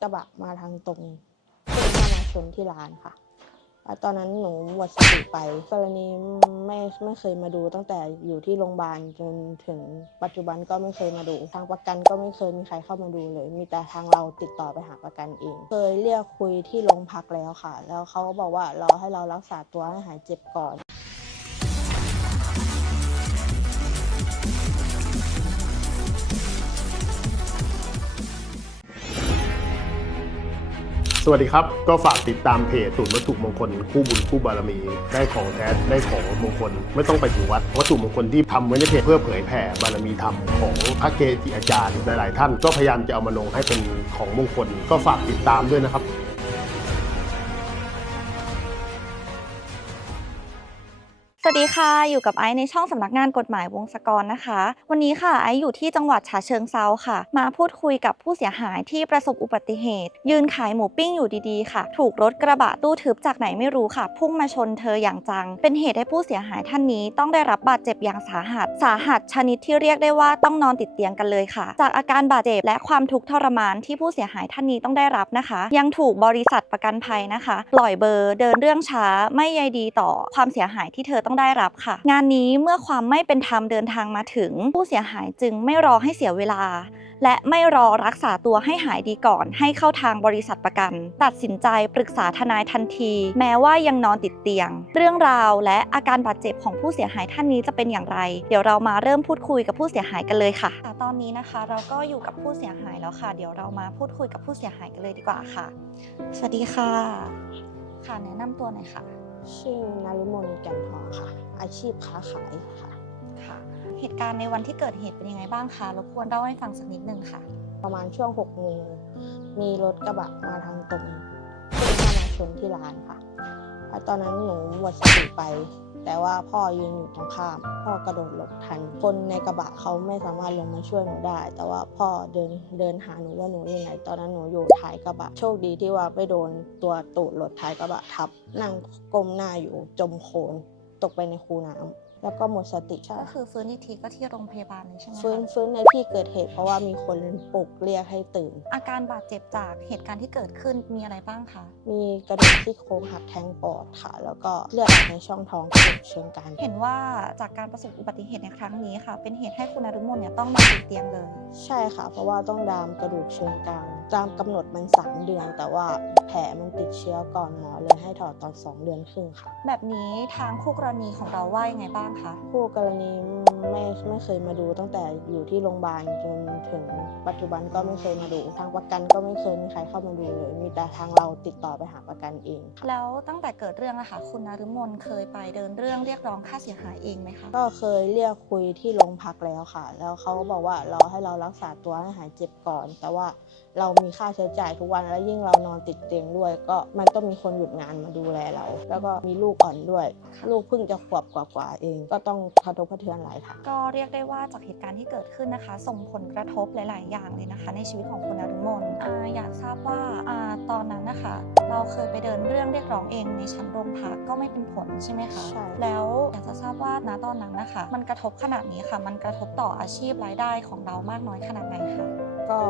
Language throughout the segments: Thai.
กระบะมาทางตรงเพุ่งเข้ามาชนที่ร้านค่ะแล้วตอนนั้นหนูหมดสติไปกรณีไม่ไม่เคยมาดูตั้งแต่อยู่ที่โรงพยาบาลจนถึงปัจจุบันก็ไม่เคยมาดู ทางประกันก็ไม่เคยมีใครเข้ามาดูเลย มีแต่ทางเราติดต่อไปหาประกันเอง เคยเรียกคุยที่โรงพักแล้วค่ะ แล้วเขาก็บอกว่ารอให้เรารักษาตัวให้หายเจ็บก่อน สวัสดีครับ ก็ฝากติดตามเพจศูนย์วัตถุมงคล คู่บุญคู่บารมี ได้ของแท้ได้ของมงคล ไม่ต้องไปถึงวัดวัตถุมงคลที่ทำไว้ในเพจเพื่อเผยแผ่บารมีธรรมของพระเกจิอาจารย์หลายๆท่าน ก็พยายามจะเอามาลงให้เป็นของมงคล ก็ฝากติดตามด้วยนะครับ สวัสดีค่ะ อยู่กับไอซ์ในช่องสำนักงานกฎหมายวงศกรนะคะ วันนี้ค่ะไอซ์อยู่ที่จังหวัดฉะเชิงเซาค่ะ มาพูดคุยกับผู้เสียหายที่ประสบอุบัติเหตุ ยืนขายหมูปิ้งอยู่ดีๆค่ะ ถูกรถกระบะตู้ทึบจากไหนไม่รู้ค่ะ พุ่งมาชนเธออย่างจัง เป็นเหตุให้ผู้เสียหายท่านนี้ต้องได้รับบาดเจ็บอย่างสาหัส สาหัสชนิดที่เรียกได้ว่าต้องนอนติดเตียงกันเลยค่ะ จากอาการบาดเจ็บและความทุกข์ทรมานที่ผู้เสียหายท่านนี้ต้องได้รับนะคะ ยังถูกบริษัทประกันภัยนะคะปล่อยเบอร์ เดินเรื่องช้าไม่ใยดีต่อความเสียหายที่เธอต้องได้รับค่ะ งานนี้เมื่อความไม่เป็นธรรมเดินทางมาถึง ผู้เสียหายจึงไม่รอให้เสียเวลา และไม่รอรักษาตัวให้หายดีก่อน ให้เข้าทางบริษัทประกัน ตัดสินใจปรึกษาทนายทันที แม้ว่ายังนอนติดเตียง เรื่องราวและอาการบาดเจ็บของผู้เสียหายท่านนี้จะเป็นอย่างไร เดี๋ยวเรามาเริ่มพูดคุยกับผู้เสียหายกันเลยค่ะ ตอนนี้นะคะ เราก็อยู่กับผู้เสียหายแล้วค่ะ เดี๋ยวเรามาพูดคุยกับผู้เสียหายกันเลยดีกว่าค่ะ สวัสดีค่ะ ค่ะแนะนำตัวหน่อยค่ะ ชื่อนารุมนแก่นทองค่ะ อาชีพค้าขายค่ะ ค่ะ เหตุการณ์ในวันที่เกิดเหตุเป็นยังไงบ้างคะรบกวนเล่าให้ฟังสักนิดนึงค่ะ ประมาณช่วง6โมงมีรถกระบะมาทางตรงพุ่งเข้ามาชนที่ร้านค่ะแล้วตอนนั้นหนูหมดสติไป แต่ว่าพ่อยืนอยู่ตรงข้าม พ่อกระโดดหลบทัน คนในกระบะเขาไม่สามารถลงมาช่วยหนูได้ แต่ว่าพ่อเดินเดินหาหนูว่าหนูอยู่ไหน ตอนนั้นหนูอยู่ท้ายกระบะ โชคดีที่ว่าไม่โดนตัวตูดรถท้ายกระบะทับ นั่งก้มหน้าอยู่จมโคลนตกไปในคูน้ำ แล้วก็หมดสติใช่ก็คือฟื้นอีกทีก็ที่โรงพยาบาลเลยใช่ไหมคะฟื้นฟื้นในที่เกิดเหตุเพราะว่ามีคนปลุกเรียกให้ตื่น อาการบาดเจ็บจากเหตุการณ์ที่เกิดขึ้นมีอะไรบ้างคะ มีกระดูกที่โครงหักแทงปอดค่ะ แล้วก็เลือดออกในช่องท้องกระดูกเชิงกรานเห็นว่าจากการประสบอุบัติเหตุในครั้งนี้ค่ะ เป็นเหตุให้คุณนฤมลเนี่ยต้องนอนติดเตียงเลย ใช่ค่ะ เพราะว่าต้องดามกระดูกเชิงกรานตามกำหนดมัน 3 เดือน แต่ว่าแผลมันติดเชื้อก่อนหมอเลยให้ถอดตอน 2 เดือนครึ่งค่ะ แบบนี้ทางคู่กรณีของเราว่ายังไงบ้างคะคู่กรณีไม่ไม่เคยมาดูตั้งแต่อยู่ที่โรงพยาบาลจนถึงปัจจุบันก็ไม่เคยมาดู ทางประกันก็ไม่เคยมีใครเข้ามาดูเลย มีแต่ทางเราติดต่อไปหาประกันเอง แล้วตั้งแต่เกิดเรื่องอะค่ะคุณนฤมลเคยไปเดินเรื่องเรียกร้องค่าเสียหายเองไหมคะก็เคยเรียกคุยที่โรงพักแล้วค่ะ แล้วเขาก็บอกว่ารอให้เรารักษาตัวให้หายเจ็บก่อน แต่ว่าเรามีค่าใช้จ่ายทุกวันแล้วยิ่งเรานอนติดเตียงด้วย ก็มันต้องมีคนหยุดงานมาดูแลเรา แล้วก็มีลูกอ่อนด้วย ลูกเพิ่งจะขวบกว่าๆเองก็ต้องกระทบกระเทือนหลายทางก็เรียกได้ว่าจากเหตุการณ์ที่เกิดขึ้นนะคะ ส่งผลกระทบหลาย ๆ อย่างเลยนะคะ ในชีวิตของคุณนฤมลอ่าอยากทราบว่าอ่าตอนนั้นนะคะ เราเคยไปเดินเรื่องเรียกร้องเองในชั้นโรงพักก็ไม่เป็นผลใช่ไหมคะใช่ แล้วอยากจะทราบว่าณตอนนั้นนะคะ มันกระทบขนาดนี้ค่ะ มันกระทบต่ออาชีพรายได้ของเรามากน้อยขนาดไหนคะ ก็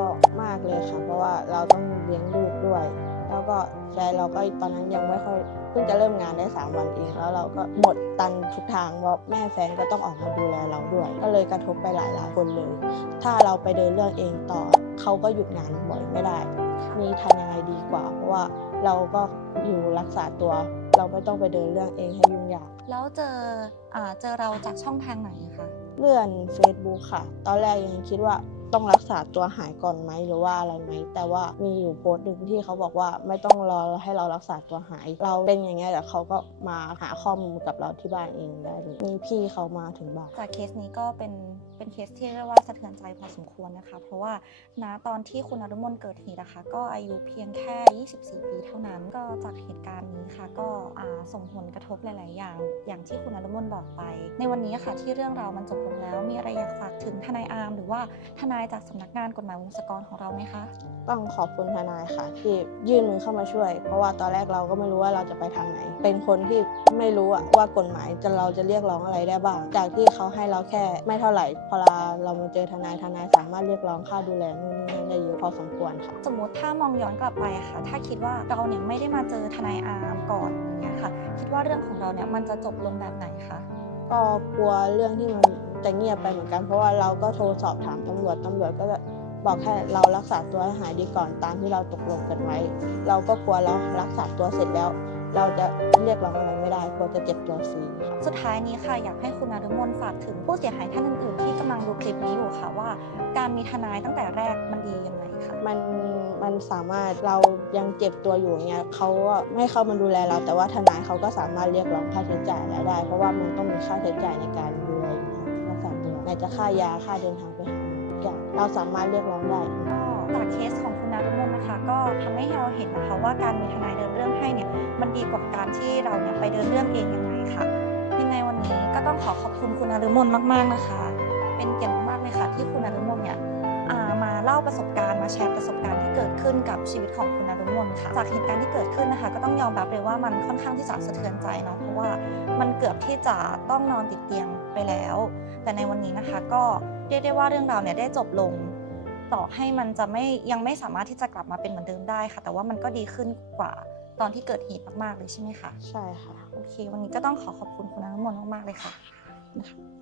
มากเลยค่ะ เพราะว่าเราต้องเลี้ยงลูกด้วย แล้วก็แฟนเราก็ตอนนั้นยังไม่ค่อยเพิ่งจะเริ่มงานได้ 3 วันเองแล้วเราก็หมดตันทุกทางว่าแม่แฟนก็ต้องออกมาดูแลเราด้วย ก็เลยกระทบไปหลายหลายๆคนเลย ถ้าเราไปเดินเรื่องเองต่อเขาก็หยุดงานบ่อยไม่ได้ มีทำยังไงดีกว่า เพราะว่าเราก็อยู่รักษาตัวเราไม่ต้องไปเดินเรื่องเองให้ยุ่งยาก แล้วเจออ่าเจอเราจากช่องทางไหนคะเลื่อน Facebook ค่ะ ตอนแรกยังคิดว่า ต้องรักษาตัวหายก่อนไหมหรือว่าอะไรไหมแต่ว่ามีอยู่โพสต์หนึ่งที่เขาบอกว่าไม่ต้องรอให้เรารักษาตัวหาย เราเป็นอย่างเงี้ยแต่เขาก็มาหาข้อมูลกับเราที่บ้านเองได้เลยมีพี่เขามาถึงบ้านจากเคสนี้ก็เป็น เป็นเคสที่เรียกว่าสะเทือนใจพอสมควรนะคะ เพราะว่าณตอนที่คุณนฤมลเกิดเหตุนะคะ ก็อายุเพียงแค่ 24 ปีเท่านั้น ก็จากเหตุการณ์นี้ค่ะ ก็ส่งผลกระทบหลาย ๆ อย่าง อย่างที่คุณนฤมลบอกไป ในวันนี้ค่ะที่เรื่องราวมันจบลงแล้ว มีอะไรอยากฝากถึงทนายอาร์มหรือว่าทนายจากสำนักงานกฎหมายวงศกรของเราไหมคะ ต้องขอบคุณทนายค่ะที่ยื่นมือเข้ามาช่วย เพราะว่าตอนแรกเราก็ไม่รู้ว่าเราจะไปทางไหน เป็นคนที่ไม่รู้อะว่ากฎหมายจะเราจะเรียกร้องอะไรได้บ้าง จากที่เขาให้เราแค่ไม่เท่าไหร่พอเราเรามาเจอทนายทนายสามารถเรียกร้องค่าดูแลนู่นนี่นั่นได้เยอะพอสมควรค่ะ สมมติถ้ามองย้อนกลับไปอะค่ะ ถ้าคิดว่าเราเนี่ยไม่ได้มาเจอทนายอาร์มก่อนอย่างเงี้ยค่ะ คิดว่าเรื่องของเราเนี่ยมันจะจบลงแบบไหนคะก็กลัวเรื่องที่มันจะเงียบไปเหมือนกัน เพราะว่าเราก็โทรสอบถามตำรวจตำรวจก็จะบอกแค่เรารักษาตัวให้หายดีก่อนตามที่เราตกลงกันไว้ เราก็กลัวเรารักษาตัวเสร็จแล้ว เราจะเรียกร้องอะไรไม่ได้กลัวจะเจ็บตัวฟรีค่ะ สุดท้ายนี้ค่ะอยากให้คุณนฤมลฝากถึงผู้เสียหายท่านอื่นๆที่กำลังดูคลิปนี้อยู่ค่ะว่า การมีทนายตั้งแต่แรกมันดียังไงคะมันมันสามารถเรายังเจ็บตัวอยู่เงี้ยเขาอะไม่เข้ามาดูแลเรา แต่ว่าทนายเขาก็สามารถเรียกร้องค่าใช้จ่ายรายได้ เพราะว่ามันต้องมีค่าใช้จ่ายในการดูแลอยู่แล้วรักษาตัวไหนจะค่ายาค่าเดินทางไปหาหมอทุกอย่างเราสามารถเรียกร้องได้ก็จากเคสของคุณนฤมลนะคะ ก็ทำให้เราเห็นนะคะว่าการมีทนายเดินเรื่องให้เนี่ย มันดีกว่าการที่เราเนี่ยไปเดินเรื่องเองยังไงค่ะ ยังไงวันนี้ก็ต้องขอขอบคุณคุณนฤมลมาก ๆนะคะ เป็นเกียรติมากเลยค่ะ ที่คุณนฤมลเนี่ยามาเล่าประสบการณ์มาแชร์ประสบการณ์ที่เกิดขึ้นกับชีวิตของคุณนฤมลค่ะ จากเหตุการณ์ที่เกิดขึ้นนะคะ ก็ต้องยอมรับเลยว่ามันค่อนข้างที่จะสะเทือนใจเนาะเพราะว่ามันเกือบที่จะต้องนอนติดเตียงไปแล้ว แต่ในวันนี้นะคะก็เรียกได้ว่าเรื่องราวเนี่ยได้จบลงต่อให้มันจะไม่ยังไม่สามารถที่จะกลับมาเป็นเหมือนเดิมได้ค่ะ แต่ว่ามันก็ดีขึ้นกว่า ตอนที่เกิดเหตุมากๆเลยใช่ไหมคะ ใช่ค่ะ โอเค วันนี้ก็ต้องขอขอบคุณคุณนฤมลมากๆเลยค่ะนะคะ